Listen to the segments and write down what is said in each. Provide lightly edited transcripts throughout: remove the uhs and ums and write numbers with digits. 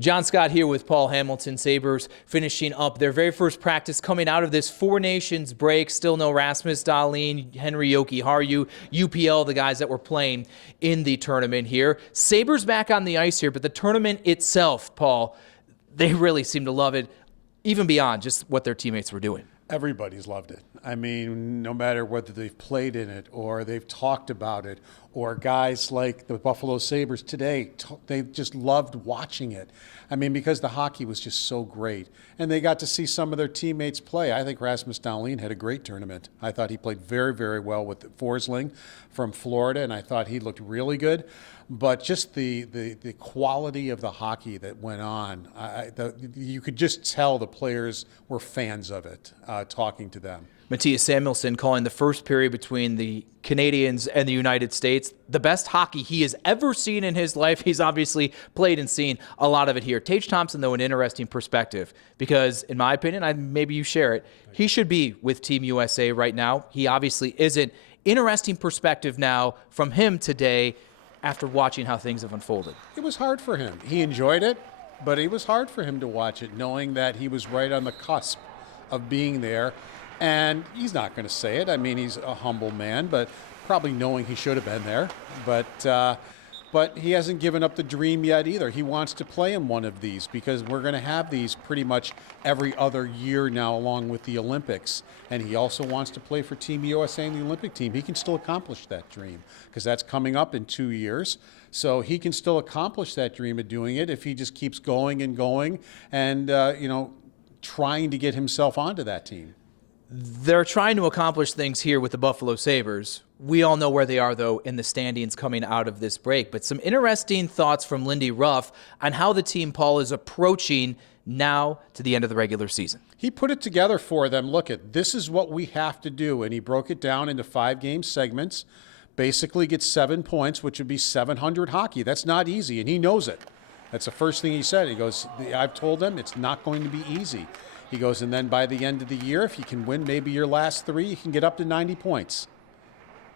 John Scott here with Paul Hamilton. Sabres finishing up their very first practice coming out of this Four Nations break. Still no Rasmus Dahlin, Henry Jokiharju, UPL, the guys that were playing in the tournament here. Sabres back on the ice here, but the tournament itself, Paul, they really seem to love it, even beyond just what their teammates were doing. Everybody's loved it. I mean, no matter whether they've played in it or they've talked about it, or guys like the Buffalo Sabres today, they just loved watching it. I mean, because the hockey was just so great. And they got to see some of their teammates play. I think Rasmus Dahlin had a great tournament. I thought he played very, very well with Forsling from Florida, and I thought he looked really good. But just the quality of the hockey that went on, you could just tell the players were fans of it, talking to them. Matthias Samuelsson calling the first period between the Canadians and the United States the best hockey he has ever seen in his life. He's obviously played and seen a lot of it here. Tage Thompson, though, an interesting perspective because, in my opinion, maybe you share it, he should be with Team USA right now. He obviously isn't. Interesting perspective now from him today after watching how things have unfolded. It was hard for him. He enjoyed it, but it was hard for him to watch it, knowing that he was right on the cusp of being there. And he's not going to say it. I mean, he's a humble man, but probably knowing he should have been there. But he hasn't given up the dream yet either. He wants to play in one of these because we're going to have these pretty much every other year now along with the Olympics. And he also wants to play for Team USA and the Olympic team. He can still accomplish that dream because that's coming up in 2 years. So he can still accomplish that dream of doing it if he just keeps going and going and, trying to get himself onto that team. They're trying to accomplish things here with the Buffalo Sabres. We all know where they are, though, in the standings coming out of this break. But some interesting thoughts from Lindy Ruff on how the team, Paul, is approaching now to the end of the regular season. He put it together for them. Look, this is what we have to do. And he broke it down into 5-game segments. Basically gets 7 points, which would be 700 hockey. That's not easy, and he knows it. That's the first thing he said. He goes, I've told them it's not going to be easy. He goes, and then by the end of the year, if you can win maybe your last 3, you can get up to 90 points.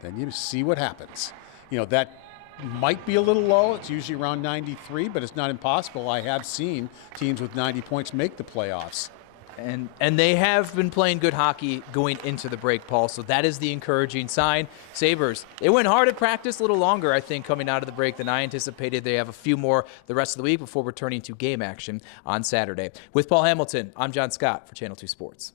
Then you see what happens. That might be a little low. It's usually around 93, but it's not impossible. I have seen teams with 90 points make the playoffs. And they have been playing good hockey going into the break, Paul, so that is the encouraging sign. Sabres, they went hard at practice, a little longer, I think, coming out of the break than I anticipated. They have a few more the rest of the week before returning to game action on Saturday. With Paul Hamilton, I'm John Scott for Channel 2 Sports.